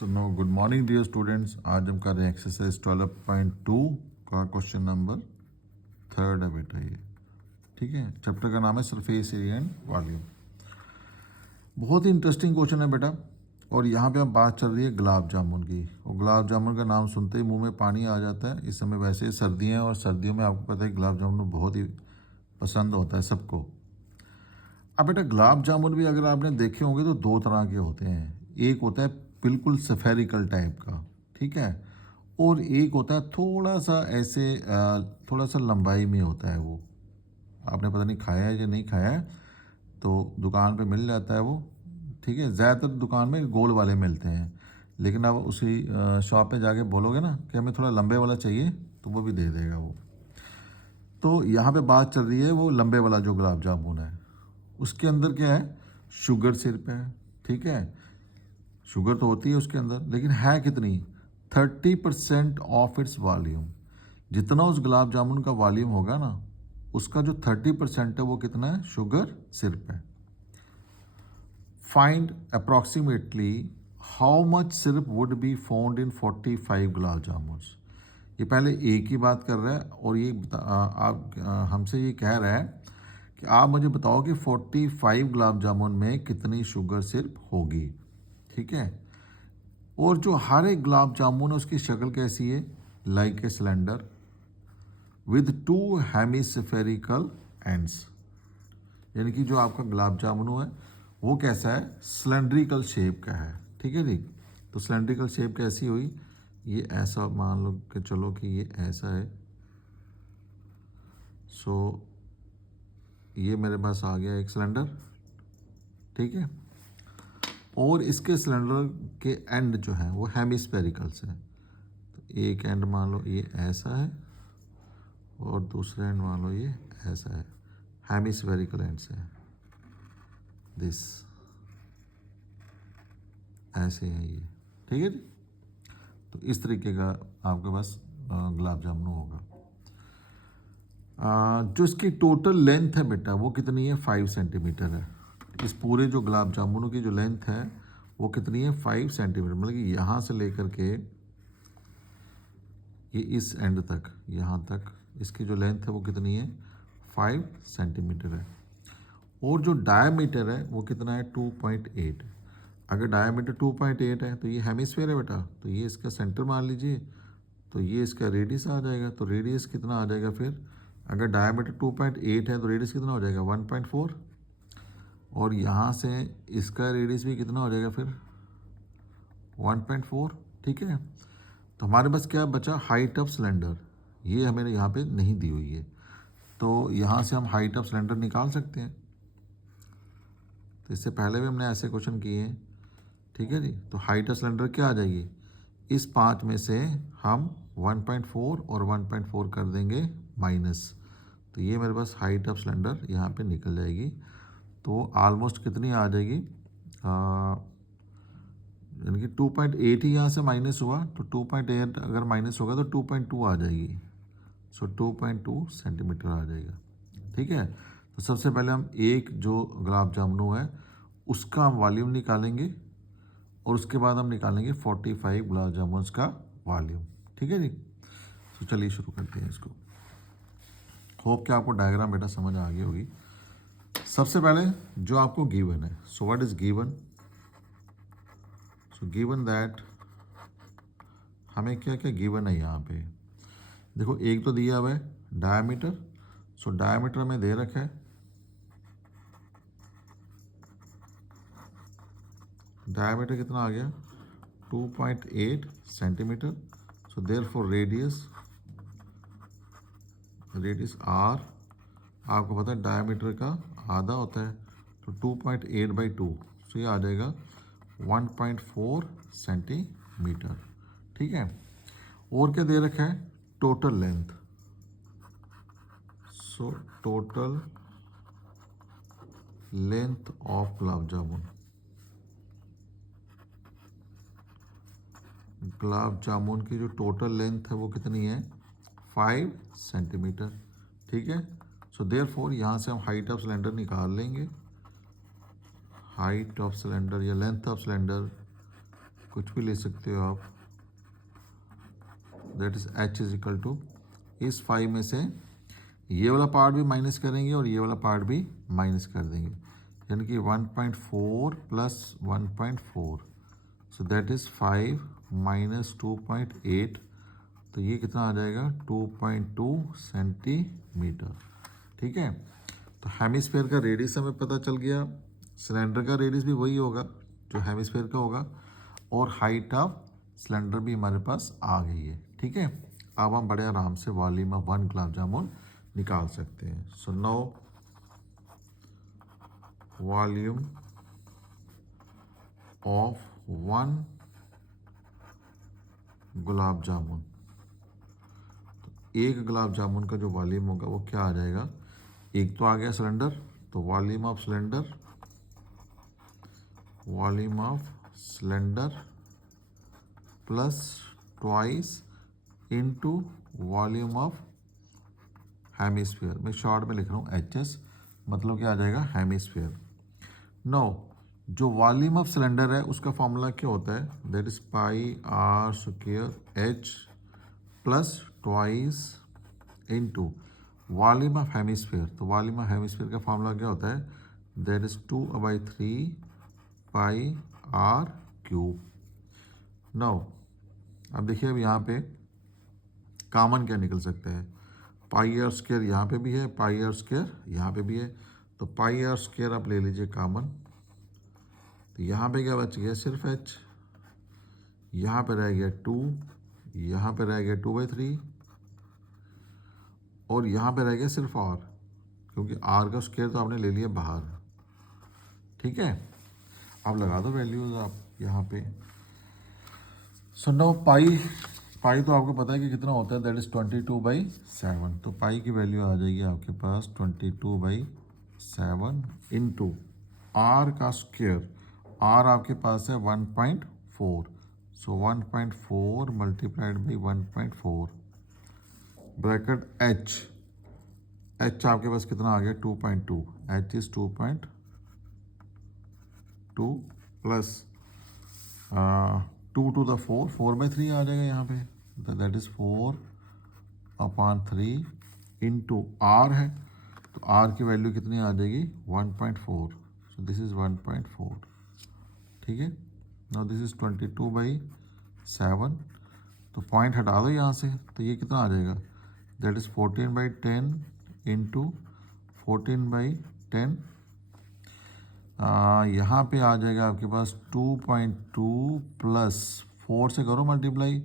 सो no good morning dear students. आज हम कर रहे हैं एक्सरसाइज 12.2 का क्वेश्चन नंबर 3 है बेटा ये। ठीक है, चैप्टर का नाम है सरफेस एरिया एंड वॉल्यूम। बहुत ही इंटरेस्टिंग क्वेश्चन है बेटा। और यहाँ पे हम बात चल रही है गुलाब जामुन की। और गुलाब जामुन का नाम सुनते ही मुंह में पानी आ जाता है। इस समय वैसे ही सर्दियाँ हैं और सर्दियों में आपको पता है गुलाब जामुन बहुत ही पसंद होता है सबको। अब बेटा गुलाब जामुन भी अगर आपने देखे होंगे तो दो तरह के होते हैं। एक होता है बिल्कुल सफेरिकल टाइप का, ठीक है, और एक होता है थोड़ा सा ऐसे थोड़ा सा लंबाई में होता है वो। आपने पता नहीं खाया है या नहीं खाया है, तो दुकान पे मिल जाता है वो। ठीक है, ज़्यादातर दुकान में गोल वाले मिलते हैं, लेकिन अब उसी शॉप पे जाके बोलोगे ना कि हमें थोड़ा लंबे वाला चाहिए तो वो भी दे देगा वो। तो यहाँ पे बात चल रही है वो लंबे वाला जो गुलाब जामुन है, उसके अंदर क्या है, शुगर सिरप है। ठीक है, शुगर तो होती है उसके अंदर, लेकिन है कितनी, 30% ऑफ इट्स वॉल्यूम। जितना उस गुलाब जामुन का वॉल्यूम होगा ना, उसका जो 30% है वो कितना है, शुगर सिरप है। Find approximately how much syrup would be found in 45 gulab jamun. ये पहले एक ही बात कर रहा है और ये आप हमसे ये कह रहा है कि आप मुझे बताओ कि 45 गुलाब जामुन में कितनी शुगर सिरप होगी। ठीक है, और जो हर एक गुलाब जामुन है उसकी शक्ल कैसी है, like a cylinder with 2 hemispherical ends. यानी कि जो आपका गुलाब जामुन है वो कैसा है, सिलेंड्रिकल शेप का है। ठीक है जी, तो सिलेंड्रिकल शेप कैसी हुई, ये ऐसा मान लो कि चलो कि ये ऐसा है। सो ये मेरे पास आ गया एक सिलेंडर। ठीक है, और इसके सिलेंडर के एंड जो है वो हेमिस्फेरिकल्स है। तो एक एंड मान लो ये ऐसा है और दूसरा एंड मान लो ये ऐसा है। हेमिस्फेरिकल एंड से दिस ऐसे है ये। ठीक है जी, तो इस तरीके का आपके पास गुलाब जामुन होगा। जो इसकी टोटल लेंथ है बेटा वो कितनी है, 5 सेंटीमीटर है। इस पूरे जो गुलाब जामुनों की जो लेंथ है वो कितनी है, 5 सेंटीमीटर। मतलब कि यहाँ से लेकर के ये इस एंड तक, यहाँ तक इसकी जो लेंथ है वो कितनी है, 5 सेंटीमीटर है। और जो डायमीटर है वो कितना है, 2.8। अगर डायमीटर 2.8 है तो ये हेमिस्फीयर है बेटा, तो ये इसका सेंटर मान लीजिए, तो ये इसका रेडियस आ जाएगा। तो रेडियस कितना आ जाएगा फिर, अगर डायमीटर 2.8 है तो रेडियस कितना हो जाएगा, 1.4। और यहाँ से इसका रेडियस भी कितना हो जाएगा फिर, 1.4। ठीक है, तो हमारे पास क्या बचा, हाइट ऑफ सिलेंडर। ये हमें यहाँ पे नहीं दी हुई है, तो यहाँ से हम हाइट ऑफ सिलेंडर निकाल सकते हैं। तो इससे पहले भी हमने ऐसे क्वेश्चन किए हैं। ठीक है जी, तो हाइट ऑफ सिलेंडर क्या आ जाएगी, इस 5 में से हम 1.4 और 1.4 कर देंगे माइनस, तो ये मेरे पास हाइट ऑफ सिलेंडर यहाँ पे निकल जाएगी। तो ऑलमोस्ट कितनी आ जाएगी, यानी कि 2.8 ही यहाँ से माइनस हुआ, तो 2.8 अगर माइनस होगा तो 2.2 आ जाएगी। सो 2.2 सेंटीमीटर आ जाएगा। ठीक है, तो सबसे पहले हम एक जो गुलाब जामुन है उसका हम वॉल्यूम निकालेंगे और उसके बाद हम निकालेंगे 45 गुलाब जामुन का वॉल्यूम। ठीक है जी, तो चलिए शुरू करते हैं इसको। होप कि आपको डायग्राम बेटा समझ आ गई होगी। सबसे पहले जो आपको गिवन है, so what is given, so given that, हमें क्या क्या गिवन है यहाँ पे, देखो एक तो दिया हुआ है डायमीटर। सो डायमीटर में दे रखा है, डायमीटर कितना आ गया, 2.8 centimetre. So therefore radius, radius r, आपको पता है डायमीटर का आधा होता है, तो 2.8/2, सो ये आ जाएगा 1.4 सेंटीमीटर। ठीक है, और क्या दे रखा है, total length. So total length of gulab jamun, gulab jamun की जो टोटल लेंथ है वो कितनी है, 5 सेंटीमीटर। ठीक है, सो देयरफॉर यहाँ से हम हाइट ऑफ सिलेंडर निकाल लेंगे। हाइट ऑफ सिलेंडर या लेंथ ऑफ सिलेंडर कुछ भी ले सकते हो आप, that is h is equal to, इस 5 में से ये वाला पार्ट भी माइनस करेंगे और ये वाला पार्ट भी माइनस कर देंगे, यानी कि 1.4 plus 1.4, so that is 5 minus 2.8, तो ये कितना आ जाएगा 2.2 सेंटीमीटर। ठीक है, तो हेमिस्फेयर का रेडियस हमें पता चल गया, सिलेंडर का रेडियस भी वही होगा जो हेमिस्फेयर का होगा, और हाइट ऑफ सिलेंडर भी हमारे पास आ गई है। ठीक है, अब हम बड़े आराम से वॉल्यूम ऑफ 1 गुलाब जामुन निकाल सकते हैं। So now volume of 1 gulab jamun, एक गुलाब जामुन का जो वॉल्यूम होगा वो क्या आ जाएगा, एक तो आ गया सिलेंडर, तो volume of cylinder, volume of cylinder plus twice into volume of hemisphere, मैं शॉर्ट में लिख रहा हूँ HS, मतलब क्या आ जाएगा हेमिस्फीयर। नो, जो वॉल्यूम ऑफ सिलेंडर है उसका फॉर्मूला क्या होता है, that is pi r square H plus twice into volume of hemisphere, तो वॉल्यूम ऑफ हेमिस्फीयर का फॉर्मूला क्या होता है, that is 2/3 pi r cube. No, अब देखिए अब यहाँ पे कॉमन क्या निकल सकता है, पाई आर स्क्वायर यहाँ पे भी है, पाई आर स्क्वायर यहाँ पे भी है, तो पाई आर स्क्वायर आप ले लीजिए कॉमन, तो यहाँ पे क्या बच गया सिर्फ h, यहाँ पे रह गया 2, यहाँ पे रह गया 2/3, और यहाँ पे रह गया सिर्फ r, क्योंकि r का स्क्वायर तो आपने ले लिया बाहर। ठीक है, आप लगा दो वैल्यूज आप यहाँ पे। सो नो पाई तो आपको पता है कि कितना होता है, दैट इज 22/7, तो पाई की वैल्यू आ जाएगी आपके पास 22/7 इंटू आर का स्क्वायर, आर आपके पास है 1.4, सो 1.4 मल्टीप्लाइड बाई 1.4 ब्रैकेट एच आपके पास कितना आ गया 2.2, H is 2.2 plus 2 to the 4, 4/3 आ जाएगा यहाँ पे, दैट इज 4/3 इंटू आर है, तो आर की वैल्यू कितनी आ जाएगी 1.4, सो दिस इज 1.4। ठीक है, नाउ दिस इज 22/7, तो पॉइंट हटा दो यहाँ से, तो ये कितना आ जाएगा, दैट इज 14/10 इंटू 14/10, यहाँ पे आ जाएगा आपके पास 2.2 प्लस 4 से करो मल्टीप्लाई,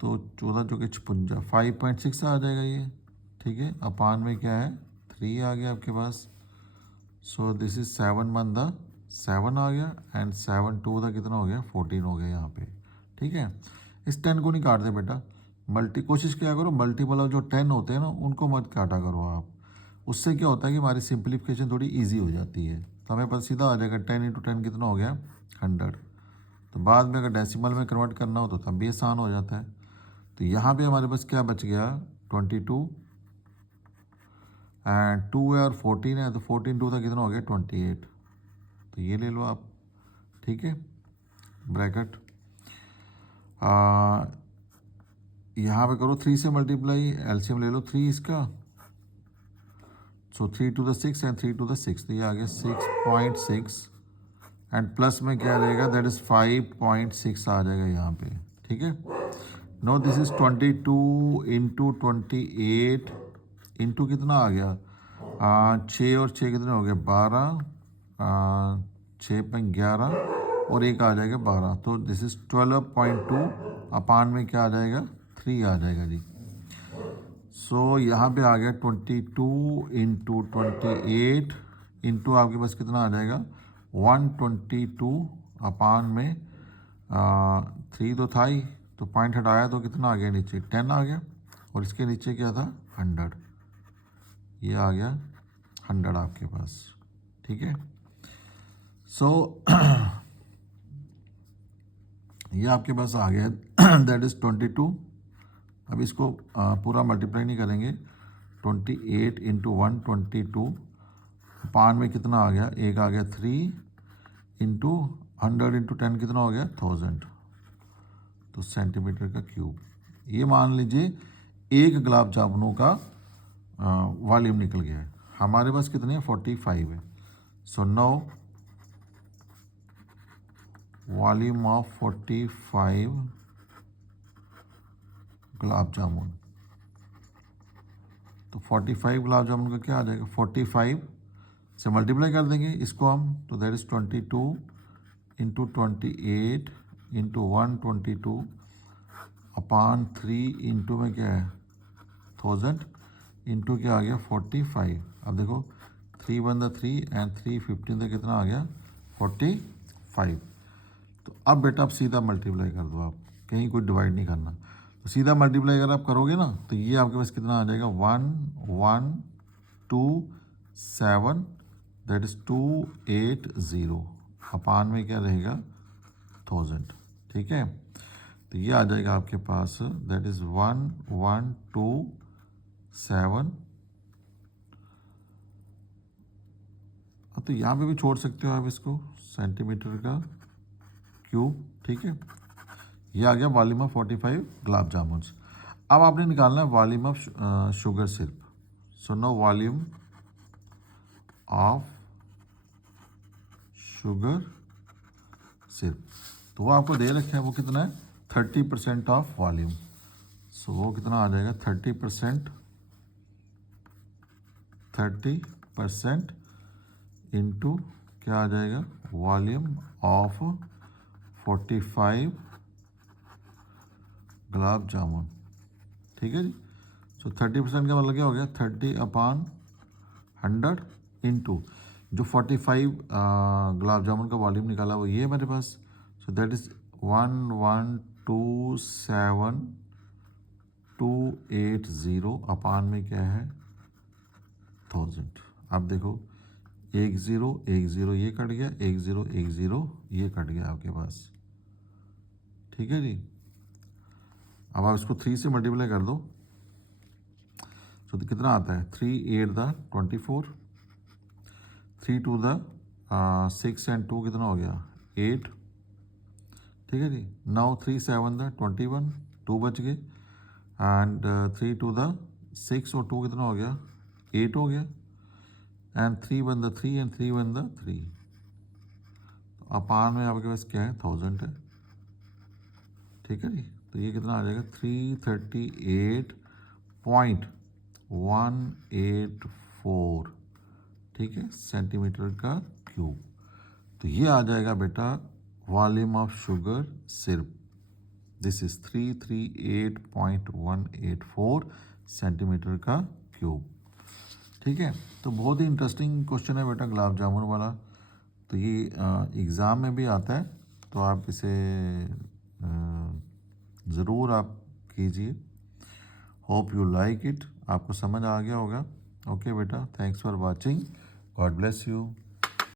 तो 14 चौके 56, 5.6 आ जाएगा ये। ठीक है, अपान में क्या है 3 आ गया आपके पास, सो दिस इज 7 7 आ गया, एंड 7 2 का कितना हो गया 14 हो गया यहाँ पे। ठीक है, इस 10 को नहीं काटते बेटा, कोशिश क्या करो मल्टीपल ऑफ जो 10 होते हैं ना उनको मत काटा करो आप, उससे क्या होता है कि हमारी सिंप्लीफिकेशन थोड़ी ईजी हो जाती है, तो हमें पता सीधा आ जाएगा 10 × 10 कितना हो गया 100, तो बाद में अगर डेसिमल में कन्वर्ट करना हो तो तब भी आसान हो जाता है। तो यहाँ पे हमारे पास क्या बच गया 22, एंड 2 है और 14 है, तो 14 2 का कितना हो गया 28, तो ये ले लो आप। ठीक है, ब्रैकेट यहाँ पे करो 3 से मल्टीप्लाई, एलसीएम ले लो 3 इसका, सो 3 to the 6 and 3 to the 6, तो ये आ गया 6.6, एंड प्लस में क्या रहेगा दैट इज 5.6 आ जाएगा यहाँ पे। ठीक है, no this is 22 into 28 into कितना आ गया 6 और 6 कितने हो गए 12, 6 × 11 और एक आ जाएगा 12, तो दिस इज 12.2, अपान में क्या आ जाएगा 3 आ जाएगा जी। सो यहाँ पे आ गया 22 इंटू 28 इंटू आपके पास कितना आ जाएगा 122, अपान में 3 तो था ही, तो पॉइंट हटाया तो कितना आ गया नीचे 10 आ गया, और इसके नीचे क्या था 100, ये आ गया 100 आपके पास। ठीक है, सो ये आपके पास आ गया दैट इज 22, अब इसको पूरा मल्टीप्लाई नहीं करेंगे, 28 इंटू 122, पान में कितना आ गया एक आ गया 3 इंटू 100 इंटू 10 कितना हो गया 1000, तो सेंटीमीटर का क्यूब। ये मान लीजिए एक गुलाब जामुनों का वॉल्यूम निकल गया है। हमारे पास कितने हैं 45 है। सो no volume of 45 gulab jamun. तो 45 गुलाब जामुन का क्या आ जाएगा 45 से मल्टीप्लाई कर देंगे इसको हम, तो that is 22 into 28 into 122 upon 3 into में क्या है 1000 इंटू क्या आ गया 45। अब देखो 3 वन द 3 एंड 3 15 का कितना आ गया 45। तो अब बेटा आप सीधा मल्टीप्लाई कर दो, आप कहीं कोई डिवाइड नहीं करना। तो सीधा मल्टीप्लाई अगर आप करोगे ना तो ये आपके पास कितना आ जाएगा 1127, दैट इज 280 अपान में क्या रहेगा 1000। ठीक है, तो ये आ जाएगा आपके पास दैट इज 1127। तो यहाँ पे भी छोड़ सकते हो आप इसको सेंटीमीटर का क्यूब। ठीक है, ये आ गया वॉल्यूम ऑफ 45 गुलाब जामुन। अब आपने निकालना है volume of sugar syrup. So no volume of sugar syrup, तो वो आपको दे रखा है, वो कितना है 30% ऑफ वॉल्यूम। सो वो कितना आ जाएगा 30% इंटू क्या आ जाएगा वॉल्यूम ऑफ 45 गुलाब जामुन। ठीक है जी। सो 30% का मतलब क्या हो गया 30/100 इंटू जो 45 गुलाब जामुन का वॉल्यूम निकाला वो ये है मेरे पास। सो दैट इज 1127280 अपान में क्या है 1000। अब देखो 1010 ये कट गया, 1010 ये कट गया आपके पास। ठीक है जी। अब आप इसको 3 से मल्टीप्लाई कर दो तो कितना आता है 3 8 द 24, 3 2 द 6 एंड 2 कितना हो गया 8। ठीक है जी। नाउ 3 7 द 21, 2 बच गए एंड 3 2 द 6 और 2 कितना हो गया 8 हो गया एंड 3 1 द 3 एंड 3 1 द 3। तो अपान में आपके पास क्या है 1000 है। ठीक है जी। तो ये कितना आ जाएगा 338.184। ठीक है, सेंटीमीटर का क्यूब। तो ये आ जाएगा बेटा volume of sugar syrup. This is 338.184 centimetre का क्यूब। ठीक है, तो बहुत ही इंटरेस्टिंग क्वेश्चन है बेटा गुलाब जामुन वाला। तो ये एग्ज़ाम में भी आता है, तो आप इसे ज़रूर आप कीजिए। होप यू लाइक इट, आपको समझ आ गया होगा। ओके बेटा, thanks for watching, God bless you.